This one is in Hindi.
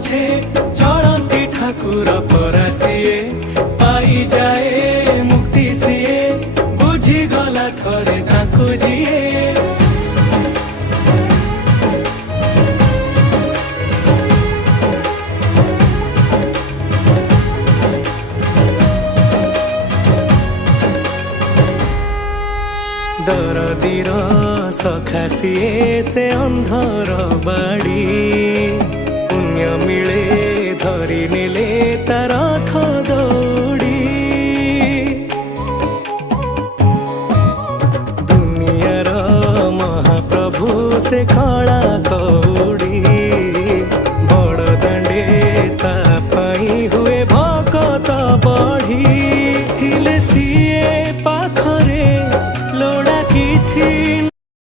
पछे चलती ठाकुर परासीए पाई जाए मुक्ति सीए बुझी गला थरे ताकू जीए। दरदीर सखा सीए से अंधर बाड़ी पुण्य मिले धरी नेले तार रथ दौड़ी। दुनियार महाप्रभु से